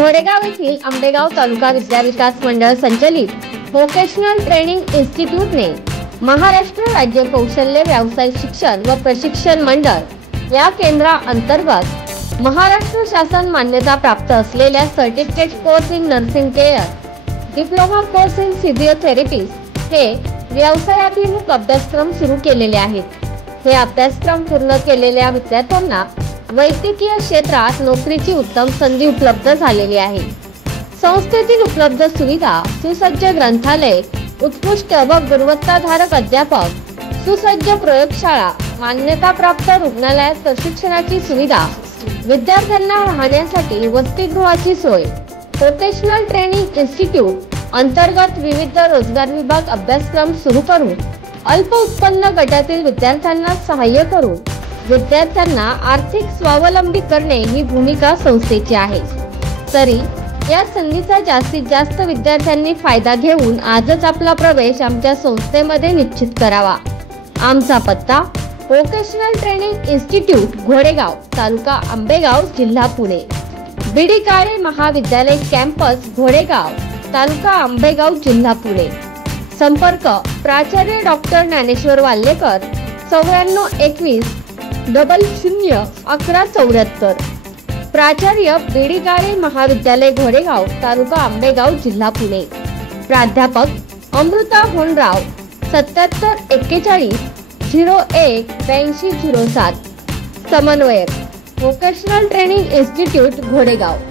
घोडेगाव येथील आंबेगाव तालुका विद्याविकास मंडळ संचलित व्होकेशनल ट्रेनिंग इन्स्टिट्यूटने महाराष्ट्र राज्य कौशल्य व्यवसाय शिक्षण व प्रशिक्षण मंडळ या केंद्राअंतर्गत महाराष्ट्र शासन मान्यता प्राप्त असलेल्या certificate course in nursing care, diploma course in physiotherapy हे व्यवसायाभिमुख अभ्यासक्रम सुरू केलेले आहेत। हे अभ्यासक्रम पूर्ण केलेल्या विद्यार्थ्यांना वैद्यकीय क्षेत्रात नोकरीची उत्तम संधी उपलब्ध झालेली आहे। संस्थेतील उपलब्ध सुविधा, सुसज्ज ग्रंथालय, उत्कृष्ट व गुणवत्ताधारक अध्यापक, सुसज्ज प्रयोगशाळा, मान्यताप्राप्त रुग्णालयात प्रशिक्षणाची सुविधा, विद्यार्थ्यांना राहण्यासाठी वसतिगृहाची सोय, व्होकेशनल ट्रेनिंग इन्स्टिट्यूट अंतर्गत विविध रोजगार विभाग अभ्यासक्रम सुरू करून अल्प उत्पन्न गटातील विद्यार्थ्यांना सहाय्य करून विद्यार्थ्यांना आर्थिक स्वावलंबी करणे ही भूमिका संस्थेची आहे। तरी या संधीचा जास्तीत जास्त विद्यार्थ्यांनी फायदा घेऊन आजच आपला प्रवेश आमच्या संस्थेमध्ये निश्चित करावा। आमचा पत्ता व्होकेशनल ट्रेनिंग इन्स्टिट्यूट, घोडेगाव, तालुका आंबेगाव, जिल्हा पुणे। बीडी काळे महाविद्यालय कॅम्पस, घोडेगाव, तालुका आंबेगाव, जिल्हा पुणे। संपर्क प्राचार्य डॉक्टर ज्ञानेश्वर वाल्लेकर, 9421 00 1174। प्राचार्य बीडी काळे महाविद्यालय, घोडेगाव, तालुका आंबेगाव, जिल्हा पुणे। प्राध्यापक अमृता होनराव, 7741 01 8207। समन्वयक व्होकेशनल ट्रेनिंग इन्स्टिट्यूट, घोडेगाव।